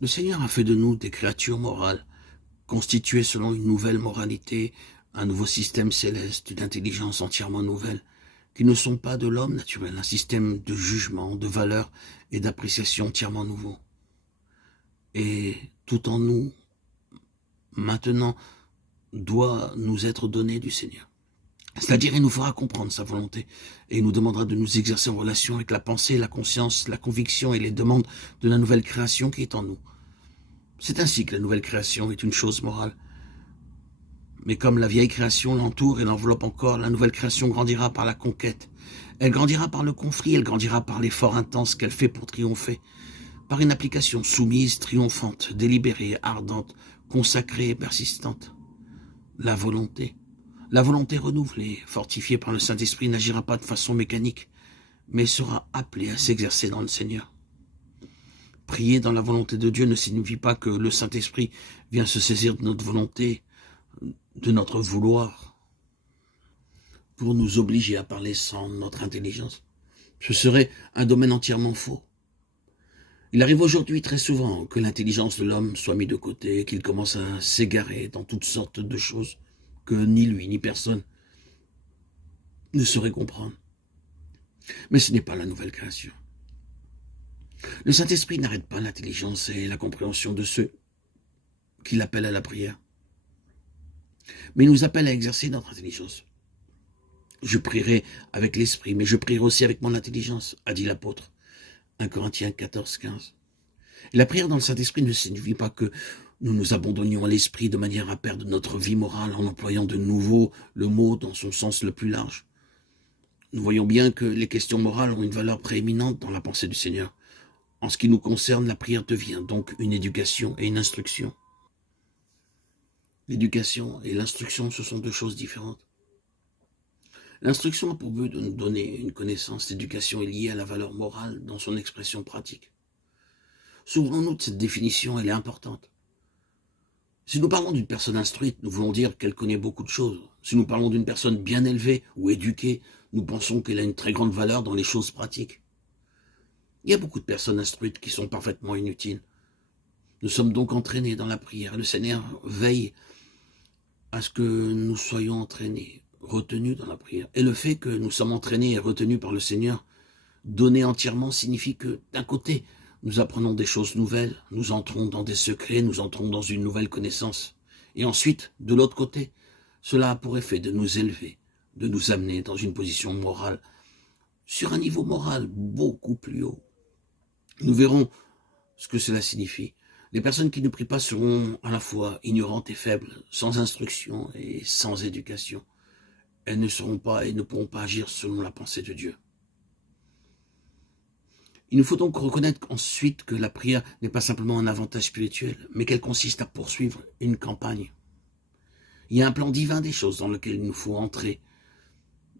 Le Seigneur a fait de nous des créatures morales, constituées selon une nouvelle moralité, un nouveau système céleste, une intelligence entièrement nouvelle, qui ne sont pas de l'homme naturel, un système de jugement, de valeurs et d'appréciation entièrement nouveau. Et tout en nous, maintenant, doit nous être donné du Seigneur. C'est-à-dire, il nous fera comprendre sa volonté et il nous demandera de nous exercer en relation avec la pensée, la conscience, la conviction et les demandes de la nouvelle création qui est en nous. C'est ainsi que la nouvelle création est une chose morale. Mais comme la vieille création l'entoure et l'enveloppe encore, la nouvelle création grandira par la conquête. Elle grandira par le conflit, elle grandira par l'effort intense qu'elle fait pour triompher, par une application soumise, triomphante, délibérée, ardente, consacrée et persistante. La volonté renouvelée, fortifiée par le Saint-Esprit, n'agira pas de façon mécanique, mais sera appelée à s'exercer dans le Seigneur. Prier dans la volonté de Dieu ne signifie pas que le Saint-Esprit vient se saisir de notre volonté, de notre vouloir, pour nous obliger à parler sans notre intelligence. Ce serait un domaine entièrement faux. Il arrive aujourd'hui très souvent que l'intelligence de l'homme soit mise de côté, qu'il commence à s'égarer dans toutes sortes de choses que ni lui ni personne ne saurait comprendre. Mais ce n'est pas la nouvelle création. Le Saint-Esprit n'arrête pas l'intelligence et la compréhension de ceux qui l'appellent à la prière, mais il nous appelle à exercer notre intelligence. Je prierai avec l'esprit, mais je prierai aussi avec mon intelligence, a dit l'apôtre. 1 Corinthiens 14, 15. Et la prière dans le Saint-Esprit ne signifie pas que nous nous abandonnions à l'esprit de manière à perdre notre vie morale en employant de nouveau le mot dans son sens le plus large. Nous voyons bien que les questions morales ont une valeur prééminente dans la pensée du Seigneur. En ce qui nous concerne, la prière devient donc une éducation et une instruction. L'éducation et l'instruction, ce sont deux choses différentes. L'instruction a pour but de nous donner une connaissance. L'éducation est liée à la valeur morale dans son expression pratique. Souvenons-nous de cette définition, elle est importante. Si nous parlons d'une personne instruite, nous voulons dire qu'elle connaît beaucoup de choses. Si nous parlons d'une personne bien élevée ou éduquée, nous pensons qu'elle a une très grande valeur dans les choses pratiques. Il y a beaucoup de personnes instruites qui sont parfaitement inutiles. Nous sommes donc entraînés dans la prière. Le Seigneur veille à ce que nous soyons entraînés, retenus dans la prière. Et le fait que nous sommes entraînés et retenus par le Seigneur, donné entièrement, signifie que, d'un côté, nous apprenons des choses nouvelles, nous entrons dans des secrets, nous entrons dans une nouvelle connaissance. Et ensuite, de l'autre côté, cela a pour effet de nous élever, de nous amener dans une position morale, sur un niveau moral beaucoup plus haut. Nous verrons ce que cela signifie. Les personnes qui ne prient pas seront à la fois ignorantes et faibles, sans instruction et sans éducation. Elles ne seront pas et ne pourront pas agir selon la pensée de Dieu. Il nous faut donc reconnaître ensuite que la prière n'est pas simplement un avantage spirituel, mais qu'elle consiste à poursuivre une campagne. Il y a un plan divin des choses dans lequel il nous faut entrer.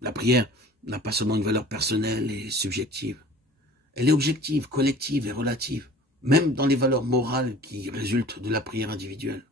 La prière n'a pas seulement une valeur personnelle et subjective. Elle est objective, collective et relative, même dans les valeurs morales qui résultent de la prière individuelle.